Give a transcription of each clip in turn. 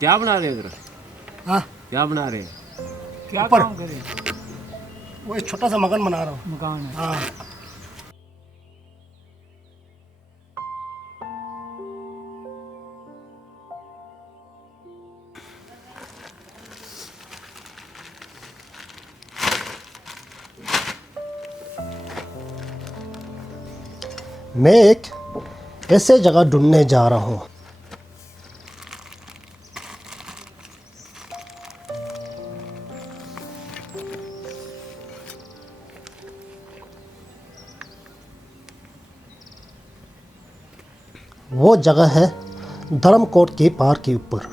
क्या बना रहे हो इधर? हाँ, क्या बना रहे हैं? क्या ऊपर। काम करे? वो एक छोटा सा मकान बना रहा हूँ। मकान है। हाँ, मैं एक ऐसे जगह ढूंढने जा रहा हूँ। वो जगह है धर्मकोट के पहाड़ के ऊपर।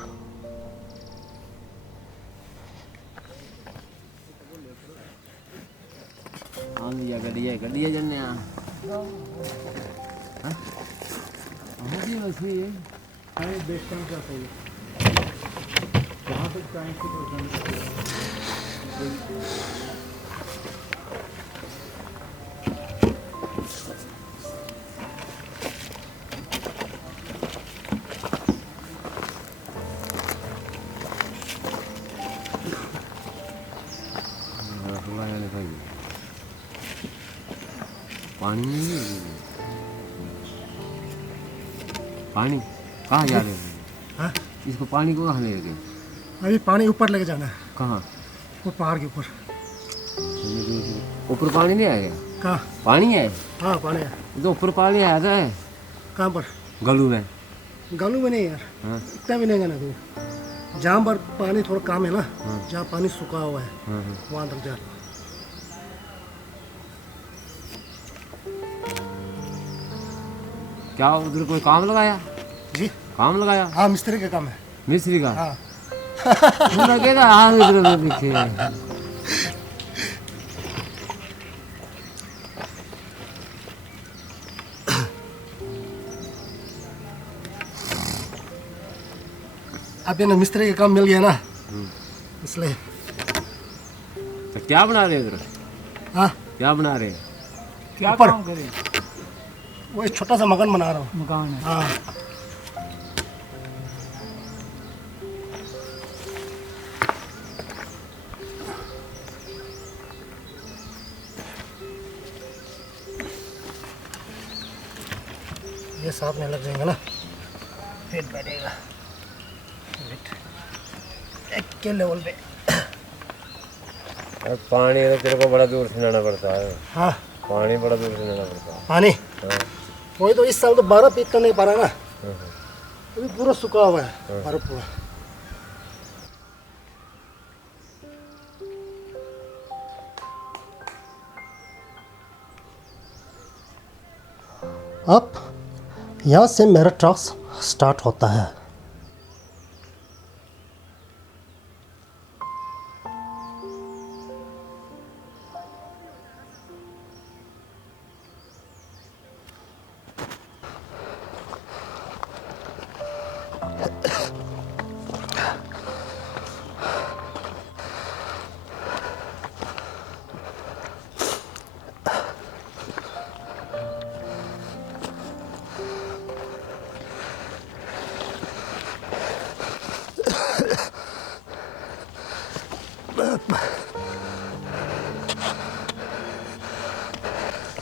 आंधिया गड्डिया जन्ने आ आंधी मछली है। अरे देखते हैं क्या सही है। जहाँ तक टाइम की पानी नहीं है। पानी कहाँ जा रहे हो? हाँ? इसको पानी को कहाँ ले गए? अभी पानी ऊपर लेके जाना है, कहाँ? वो पहाड़ के ऊपर। ऊपर पानी नहीं आएगा? कहाँ? पानी है हाँ, पानी है। तो ऊपर पानी आया था है कहाँ पर? गलू में। गालू में नहीं यार, हाँ इतना भी नहीं जाना तू। जहाँ पर पानी थोड़ा कम है ना, हाँ। जहाँ पानी सूखा हुआ है हाँ हाँ। वहाँ तक जा। क्या उधर कोई काम लगाया? जी काम लगाया हाँ, मिस्त्री का काम है। मिस्त्री का? हाँ, तू लगेगा हाँ इधर उधर दिखे। अब ये ना मिस्त्री का काम मिल गया ना, इसलिए। तो क्या बना रहे हो इधर? हाँ, क्या बना रहे हैं? क्या ऊपर। काम करे? वो एक छोटा सा मकान बना रहा हूँ। मकान है। हाँ, ये साथ में लग जाएगा ना, फिर बैठेगा। वेट। एक के लेवल पे। पानी तो तेरे को बड़ा दूर से लाना पड़ता है। हाँ, पानी बड़ा दूर से लाना पड़ता है। पानी हाँ वही तो, इस साल तो बर्फ इतना नहीं पा रहा ना, हाँ। अभी पूरा सूखा हुआ है बर्फ पूरा। अब यहाँ से मेरा ट्रक स्टार्ट होता है।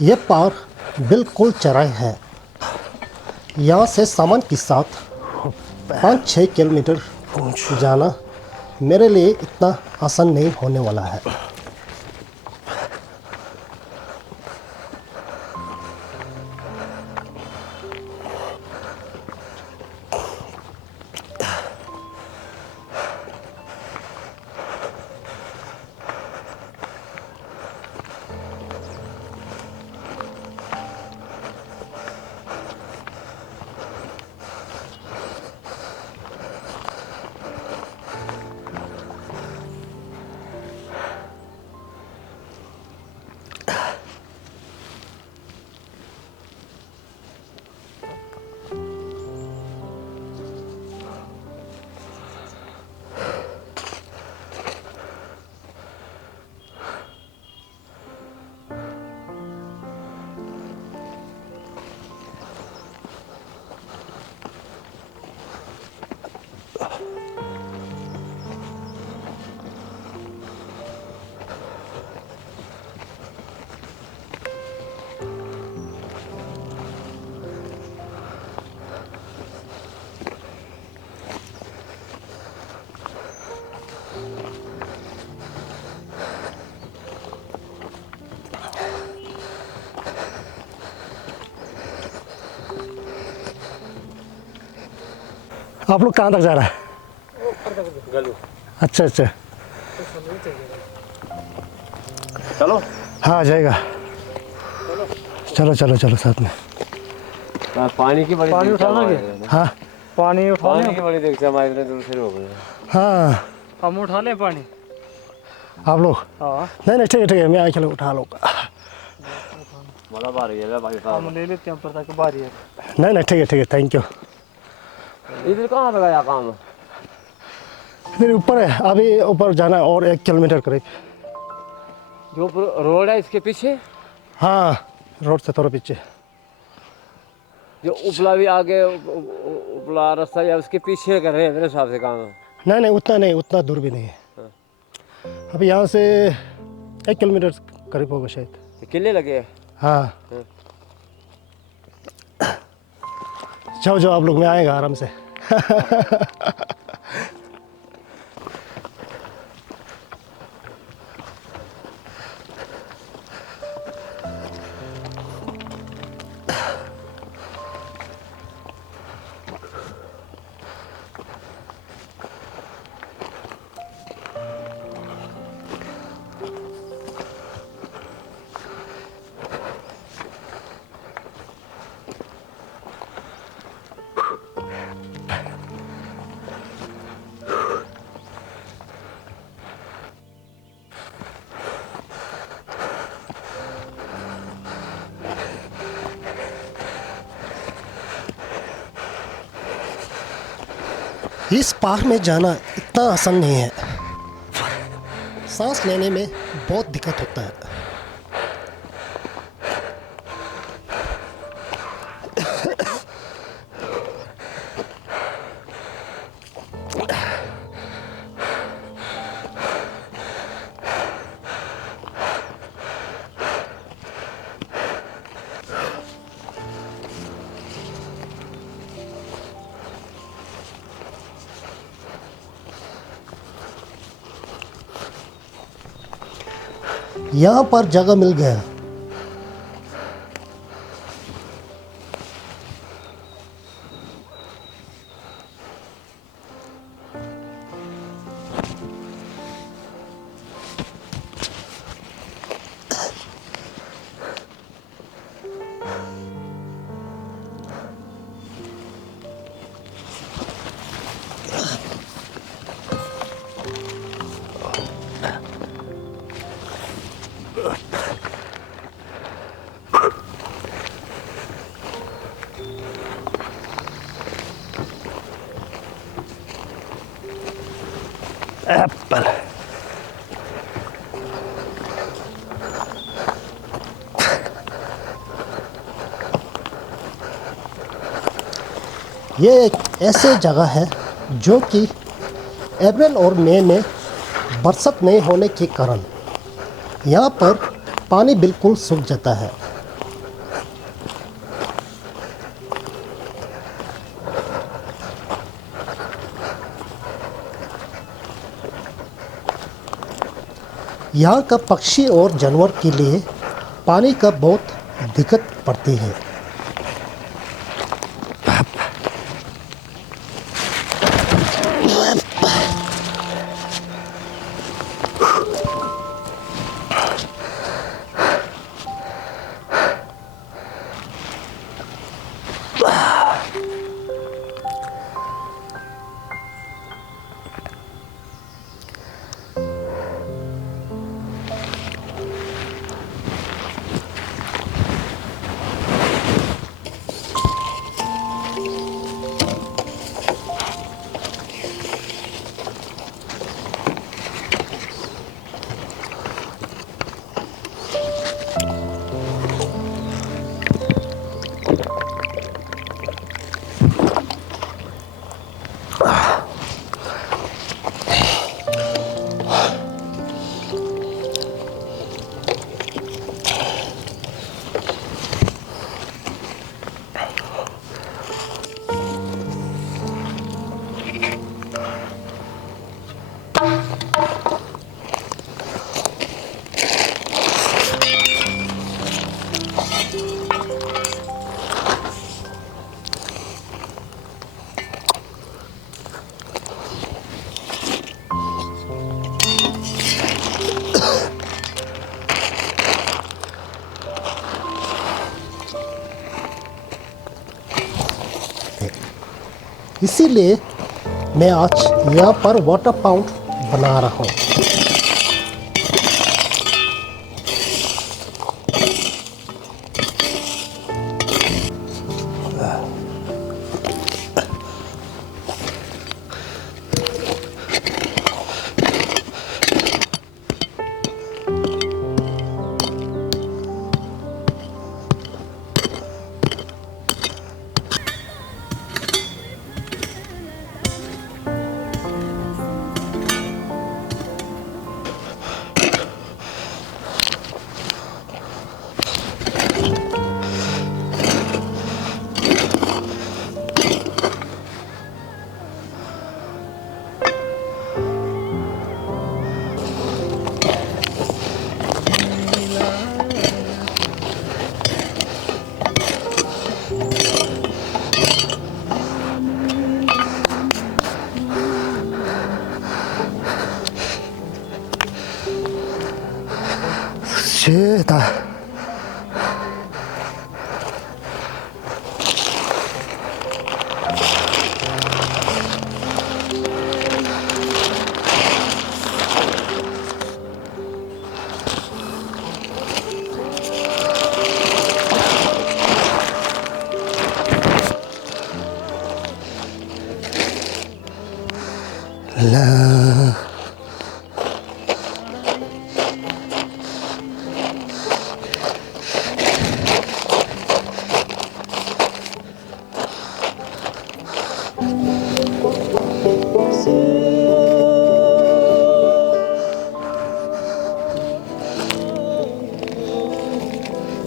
ये पहाड़ बिल्कुल चौड़ाई है। यहाँ से सामान के साथ 5-6 किलोमीटर जाना मेरे लिए इतना आसान नहीं होने वाला है। आप लोग कहाँ तक जा रहा है? गलू अच्छा अच्छा, चलो। हाँ जाएगा। चलो चलो चलो साथ में। पानी की बड़ी पानी दिक्कत उठाना है। क्या? हाँ पानी उठा पानी लें? की बड़ी दिक्कत है, हमारे इतने दूर से हो गए। हाँ हम उठा लें पानी? आप लोग? हाँ नहीं नहीं ठीक है, मैं आके उठा लूँगा। बड़ा भारी है भाई साहब। हम ले लेते हैं ऊपर तक, बारी है। नहीं नहीं ठीक है, थैंक यू। इधर कहाँ पे गया काम? फिर ऊपर है, अभी ऊपर जाना है और 1 किलोमीटर करीब। जो रोड है इसके पीछे, हाँ रोड से थोड़ा पीछे। जो उपला भी आगे उपला रास्ता है उसके पीछे कर रहे हैं मेरे हिसाब से काम। नहीं नहीं उतना नहीं, उतना दूर भी नहीं है। अभी यहाँ से 1 किलोमीटर करीब होगा शायद। किले लगे हैं। हाँ जाओ जाओ आप लोग, में आएगा आराम से। इस पार में जाना इतना आसान नहीं है, सांस लेने में बहुत दिक्कत होता है। यहाँ पर जगह मिल गया। एप्पल ये एक ऐसे जगह है जो कि अप्रैल और मई में बरसात नहीं होने के कारण यहाँ पर पानी बिल्कुल सूख जाता है। यहाँ का पक्षी और जानवर के लिए पानी का बहुत दिक्कत पड़ती है। इसीलिए मैं आज यहाँ पर वाटर पाउंड बना रहा हूँ।是的。啦。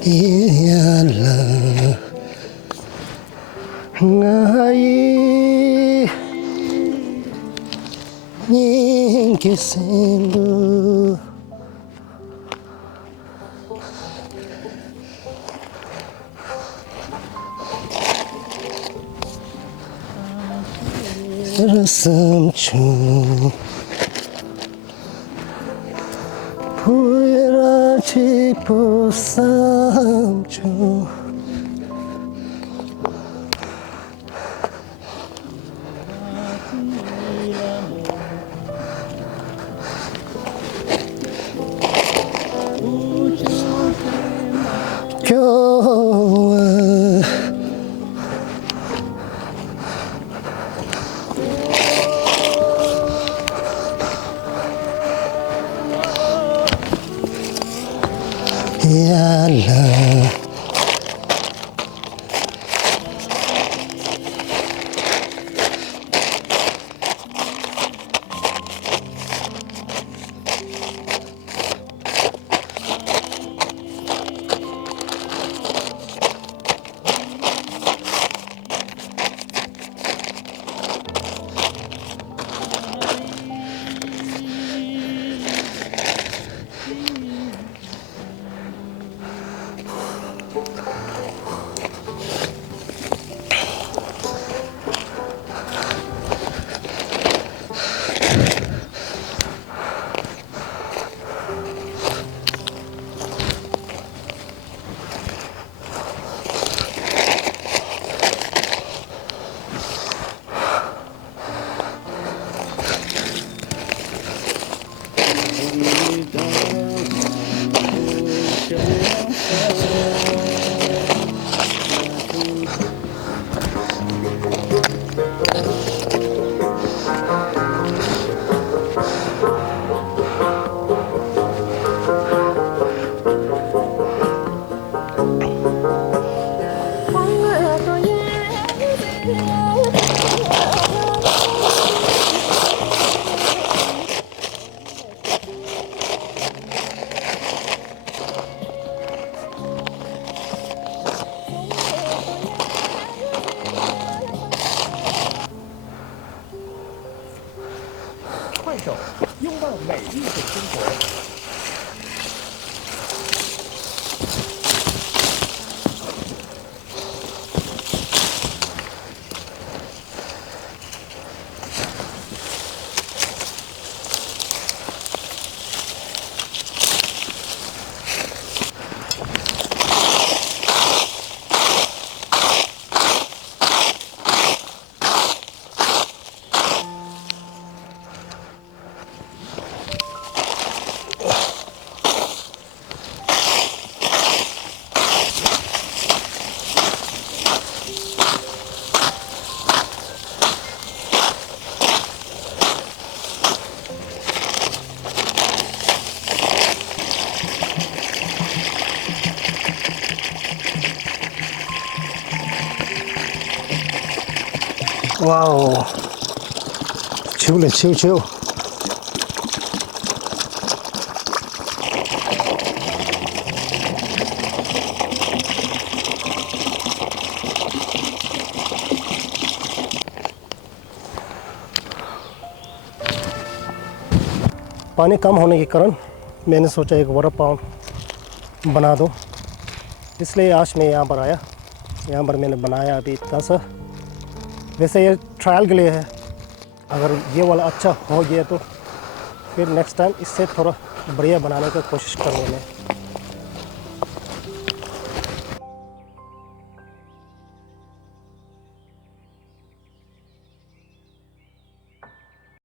Iyalah ngai nyingkisindu rasamchu puirachi posamchu Iyalah wow, छिवले छिव छिव। पानी कम होने के कारण मैंने सोचा एक वाटर पाउंड बना दूं, इसलिए आज मैं यहाँ पर आया। यहाँ पर मैंने बनाया अभी इतना सा। वैसे ये ट्रायल के लिए है, अगर ये वाला अच्छा हो गया तो फिर नेक्स्ट टाइम इससे थोड़ा बढ़िया बनाने का कोशिश करूँगा मैं।